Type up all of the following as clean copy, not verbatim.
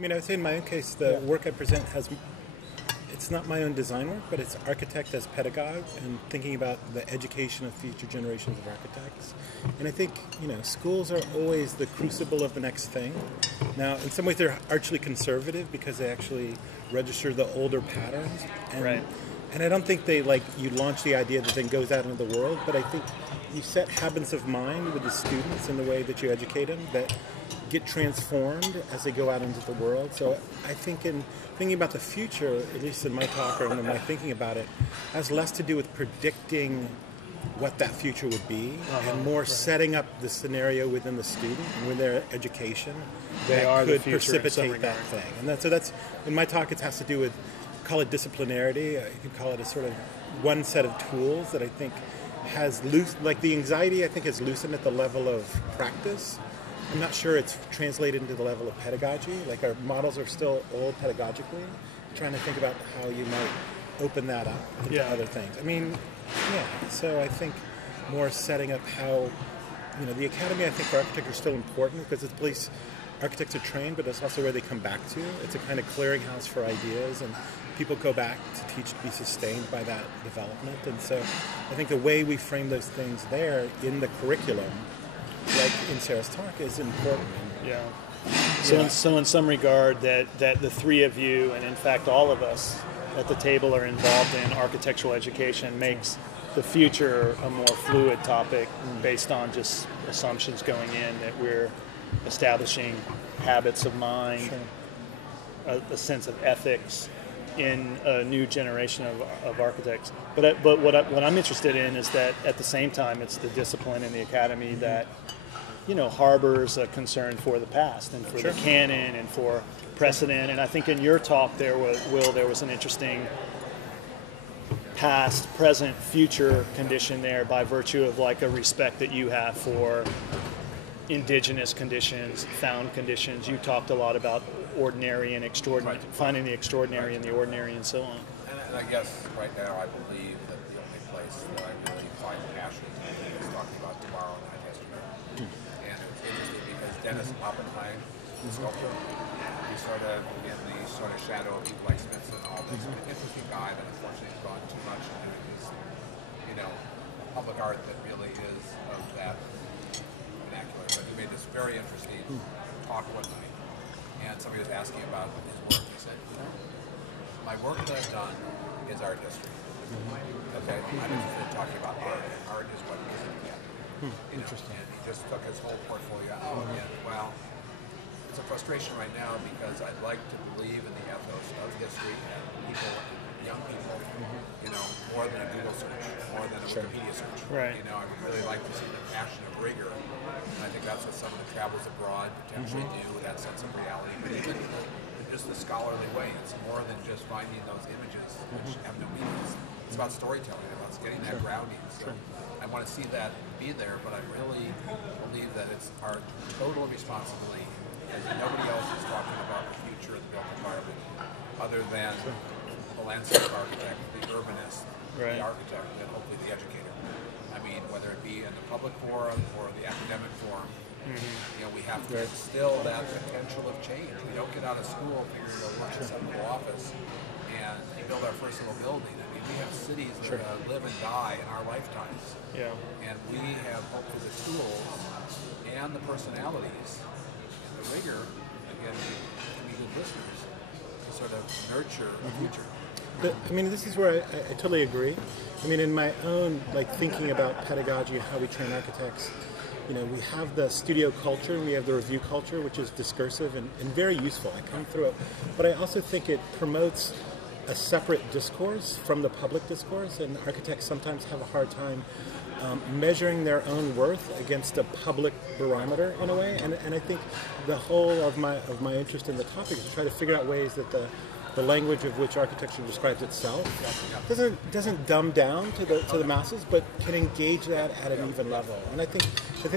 I mean, I would say in my own case, the work I present it's not my own design work, but it's architect as pedagogue and thinking about the education of future generations of architects. And I think, schools are always the crucible of the next thing. Now, in some ways, they're archly conservative because they actually register the older patterns. And, right. And I don't think they, you launch the idea that then goes out into the world, but I think you set habits of mind with the students in the way that you educate them that get transformed as they go out into the world. So I think in thinking about the future, at least in my talk or in my thinking about it, has less to do with predicting what that future would be and more setting up the scenario within the student and with their education that could precipitate that thing. And so that's, in my talk, it has to do with, call it disciplinarity. You could call it a sort of one set of tools that I think has the anxiety I think is loosened at the level of practice. I'm not sure it's translated into the level of pedagogy. Our models are still old pedagogically. Trying to think about how you might open that up into other things. I mean, so I think more setting up how, the academy I think for architecture is still important because it's a place architects are trained, but it's also where they come back to. It's a kind of clearinghouse for ideas, and people go back to teach to be sustained by that development. And so I think the way we frame those things there in the curriculum, like in Sarah's talk, is important. Yeah. So in some regard, that the three of you, and in fact all of us at the table, are involved in architectural education makes the future a more fluid topic based on just assumptions going in that we're establishing habits of mind, a sense of ethics in a new generation of architects. But what I'm interested in is that at the same time it's the discipline in the academy that harbors a concern for the past and for the canon and for precedent. And I think in your talk there was an interesting past, present, future condition there by virtue of a respect that you have for indigenous conditions, found conditions. You talked a lot about ordinary and extraordinary, finding the extraordinary in the ordinary and so on. And I guess right now I believe that the only place that I really find passion is talking about tomorrow and that history. And it's interesting because Dennis Oppenheim, the sculptor, he's sort of in the sort of shadow of Eve Smith and all this. An interesting guy that unfortunately has gone too much into his, public art that really is of that vernacular. But he made this very interesting talk one night, and somebody was asking about his work. He said, my work that I've done is art history. Okay, I'm interested in talking about art, and art is what isn't yet. Interesting. And he just took his whole portfolio out, and it's a frustration right now because I'd like to believe in the ethos of history and people, young people, more than a Google search, more than a Wikipedia search. Right. I would really like to see the passion of rigor, and I think that's what some of the travels abroad potentially do, that sense of reality. But even just the scholarly way, it's more than just finding those images which have no meaning. It's about storytelling, about getting that grounding. So I want to see that be there, but I really believe that it's our total responsibility, and nobody else is talking about the future of the built environment other than the landscape architect, the urbanist, the architect, and hopefully the educator. I mean, whether it be in the public forum or the academic forum, we have to instill that potential of change. We don't get out of school figuring to work in some little office and build our first little building. I mean, we have cities that live and die in our lifetimes. Yeah. And we have hopefully the tools and the personalities and the rigor, again, to be good listeners, to sort of nurture a future. But, this is where I totally agree. In my own thinking about pedagogy and how we train architects, we have the studio culture and we have the review culture, which is discursive and very useful. I come through it. But I also think it promotes a separate discourse from the public discourse, and architects sometimes have a hard time measuring their own worth against a public barometer in a way. And I think the whole of my interest in the topic is to try to figure out ways that the language of which architecture describes itself doesn't dumb down to the masses, but can engage that at an even level. And I think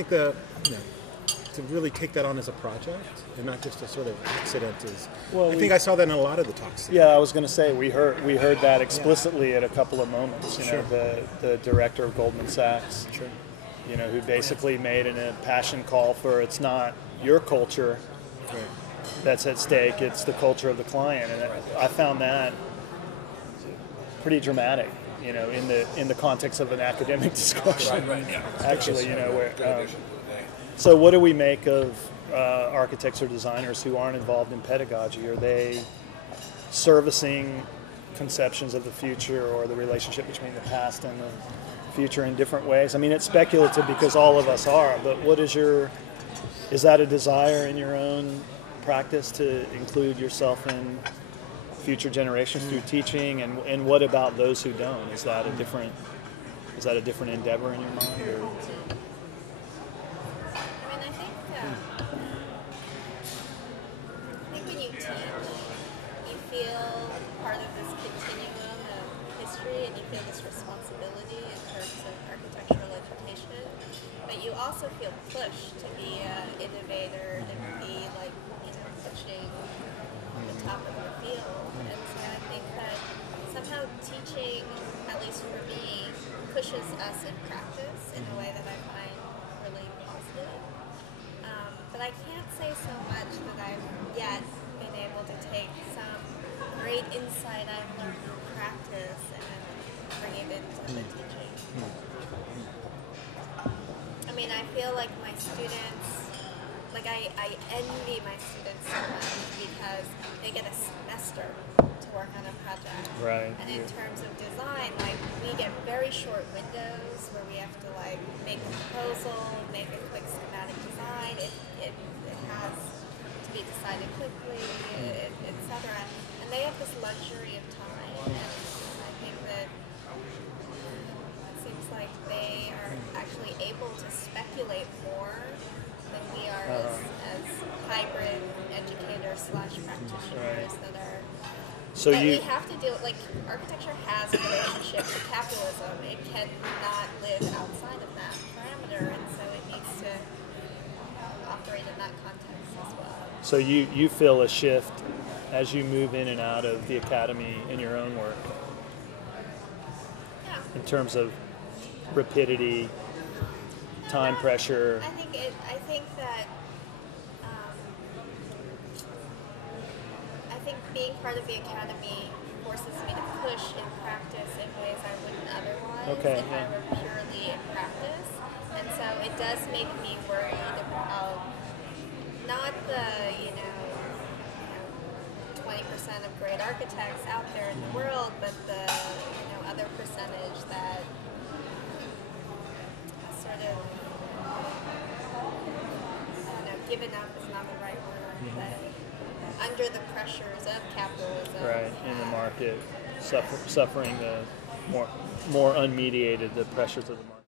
to really take that on as a project and not just a sort of accident is. Well, I think I saw that in a lot of the talks today. Yeah, I was going to say we heard that explicitly at a couple of moments. The director of Goldman Sachs, who basically made an impassioned call for it's not your culture. that's at stake. It's the culture of the client, and I found that pretty dramatic, you know, in the context of an academic discussion. Right, yeah. Actually, you know, where. Good addition to the day. So, what do we make of architects or designers who aren't involved in pedagogy? Are they servicing conceptions of the future or the relationship between the past and the future in different ways? I mean, it's speculative because all of us are, but is that a desire in your own practice to include yourself in future generations through teaching, and what about those who don't? Is that a different endeavor in your mind? Or? I mean, I think when you teach, you feel part of this continuum of history, and you feel this responsibility in terms of architectural education. But you also feel pushed to be an innovator, to be like, you know, pushing the top of your field. And so I think that somehow teaching, at least for me, pushes us in practice in a way that I find really positive. But I can't say so much that I've yet been able to take some great insight I've learned in practice and bring it into the teaching. I mean, I feel like my students, like I envy my students so much because they get a semester to work on a project. Right. And in terms of design, like we get very short windows where we have to like make a proposal, make a quick schematic design. It has to be decided quickly, etc. And they have this luxury of time. And I think that it seems like they are actually able to speculate more than we are as hybrid educators / practitioners that are. So but you we have to deal, like, architecture has a relationship with capitalism. It cannot live outside of that parameter, and so it needs to operate in that context as well. So you feel a shift as you move in and out of the academy in your own work Yeah. in terms of rapidity, time pressure. I think that I think being part of the academy forces me to push in practice in ways I wouldn't otherwise if I were purely in practice. And so it does make me worried about not the 20% of great architects out there in the world, but the other percentage that sort of, I don't know, given up is not the right word, but under the pressures of capitalism. Right, in the market, suffering the more unmediated the pressures of the market.